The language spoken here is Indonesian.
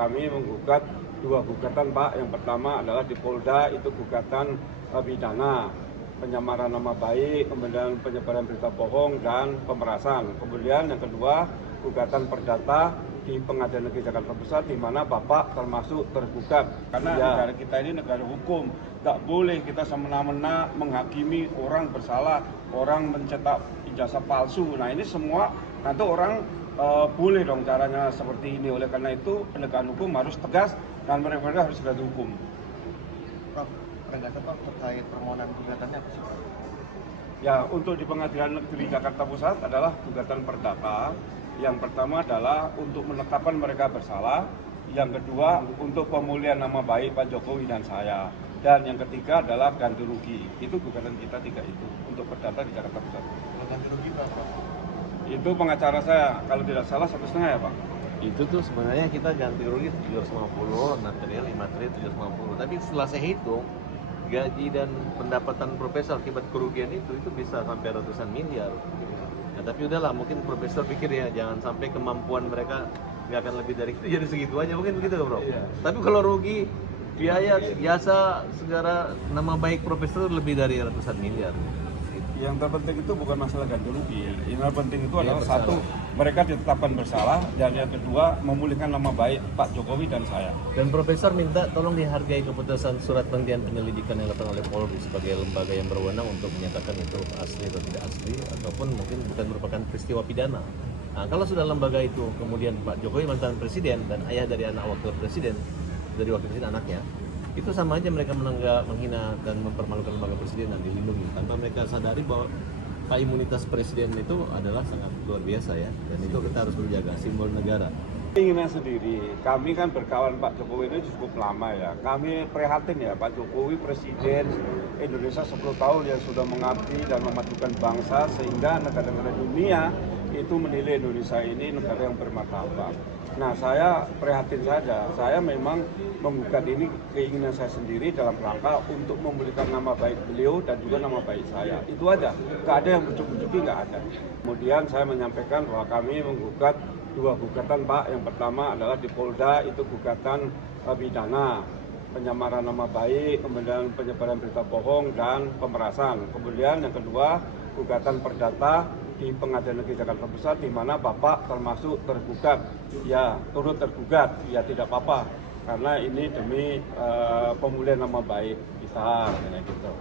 kami menggugat dua gugatan, Pak. Yang pertama adalah di Polda, itu gugatan pidana, penyamaran nama baik, kemudian penyebaran berita bohong, dan pemerasan. Kemudian yang kedua, gugatan perdata di Pengadilan Negeri Jakarta Pusat, di mana Bapak termasuk tergugat. Karena negara kita ini negara hukum, tak boleh kita semena-mena menghakimi orang bersalah, orang mencetak ijazah palsu. Nah ini semua nanti orang boleh dong caranya seperti ini. Oleh karena itu penegakan hukum harus tegas dan mereka harus segera dihukum. Prof, penegasan Pak terkait permohonan gugatannya apa sih Pak? Ya, untuk di Pengadilan Negeri Jakarta Pusat adalah gugatan perdata. Yang pertama adalah untuk menetapkan mereka bersalah. Yang kedua untuk pemulihan nama baik Pak Jokowi dan saya. Dan yang ketiga adalah ganti rugi. Itu gugatan kita tiga itu untuk perdata di Jakarta Pusat. Kalau ganti rugi berapa? Itu pengacara saya, kalau tidak salah 1,5 ya Pak. Itu tuh sebenarnya kita ganti rugi 750, material 5 triliun 750. Tapi setelah saya hitung, gaji dan pendapatan profesor akibat kerugian itu bisa sampai ratusan miliar. Nah, tapi udahlah, mungkin profesor pikir ya jangan sampai kemampuan mereka nggak akan lebih dari itu, jadi segitu aja, mungkin begitu Bro. Iya. Tapi kalau rugi biaya jasa segala nama baik profesor lebih dari ratusan miliar. Yang terpenting itu bukan masalah ganti rugi. Yang terpenting itu adalah satu, mereka ditetapkan bersalah, dan yang kedua memulihkan nama baik Pak Jokowi dan saya. Dan Profesor minta tolong dihargai keputusan surat penghentian penyelidikan yang dilakukan oleh Polri sebagai lembaga yang berwenang untuk menyatakan itu asli atau tidak asli, ataupun mungkin bukan merupakan peristiwa pidana. Nah, kalau sudah lembaga itu kemudian Pak Jokowi mantan presiden dan ayah dari anak wakil presiden, dari wakil presiden anaknya, itu sama aja mereka menghina dan mempermalukan lembaga presiden dan dilindungi tanpa mereka sadari bahwa imunitas presiden itu adalah sangat luar biasa ya, dan itu kita harus menjaga simbol negara. Inginnya sendiri, kami kan berkawan Pak Jokowi ini cukup lama ya. Kami prihatin ya, Pak Jokowi presiden Indonesia 10 tahun yang sudah mengabdi dan memajukan bangsa, sehingga negara-negara dunia itu menilai Indonesia ini negara yang bermartabat. Nah, saya prihatin saja. Saya memang menggugat ini keinginan saya sendiri dalam rangka untuk memulihkan nama baik beliau dan juga nama baik saya. Itu aja. Nggak ada yang bujuk-bujuki, nggak ada. Kemudian saya menyampaikan bahwa kami menggugat dua gugatan, Pak. Yang pertama adalah di Polda, itu gugatan pidana, penyamaran nama baik, kemudian penyebaran berita bohong, dan pemerasan. Kemudian yang kedua, gugatan perdata di Pengadilan Negeri Jakarta Pusat, di mana Bapak termasuk tergugat. Ya, turut tergugat, ya tidak apa-apa, karena ini demi pemulihan nama baik kita, gitu.